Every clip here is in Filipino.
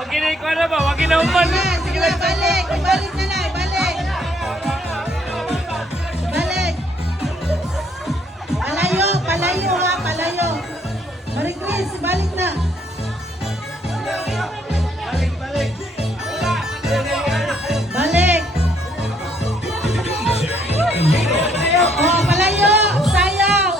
Wag ko na ba? Wag umpan. Sige na, balik. Ibalik na lang, ibalik. Balik. Palayo, palayo ha, palayo. Marie Chris, ibalik na. Balik. Oh, palayo. Sayaw.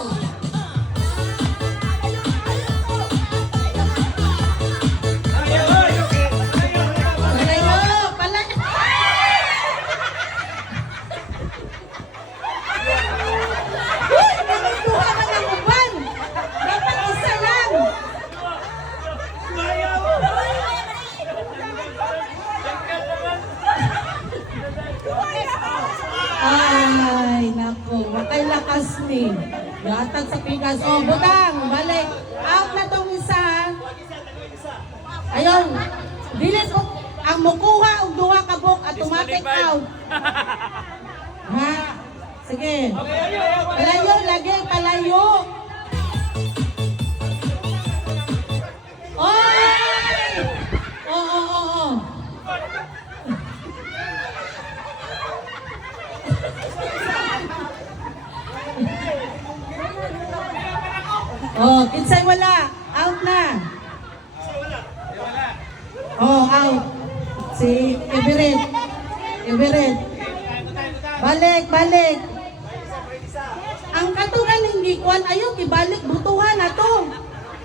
Palayo. Palayo. Uy, nakukuha ka ng uban. Dapat isa lang. Ay, naku. Matay lakas ni. Gatag sa pikas. Oh, butang. Balik. Out na tong isa. Ayun. Dili ko. Ang mukuha og duha ka book automatic out. Ha? Sige. Palayo lagi, palayo. Oy! Oo. Oh, kinsay wala. Out na. Oh, out. Si Everett. Balik. Ang katuran hindi kuan ayo ibalik butuhan na to.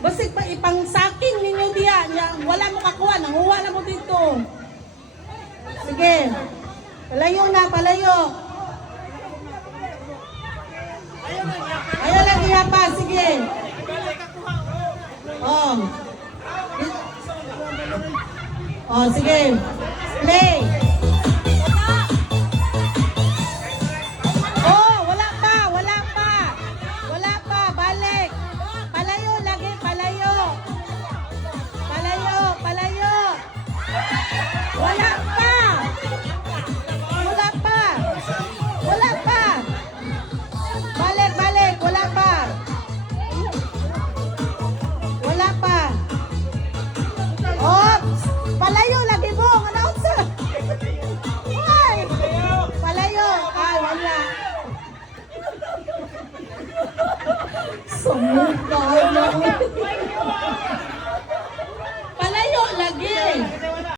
Basig pa ipang saking ninyo diya. Wala mo kakuha, nanguha na mo dito. Sige. Palayo na, palayo. Ayaw lang ihapa, sige. Oh. Oh, sige. Play. Oh, wala pa. Balik. Palayo lagi, palayo. Wala pa. Balik, wala pa. Oops! Palayo lagi mo, announcer! Ay! Palayo! Ay, wala. Sumukal na.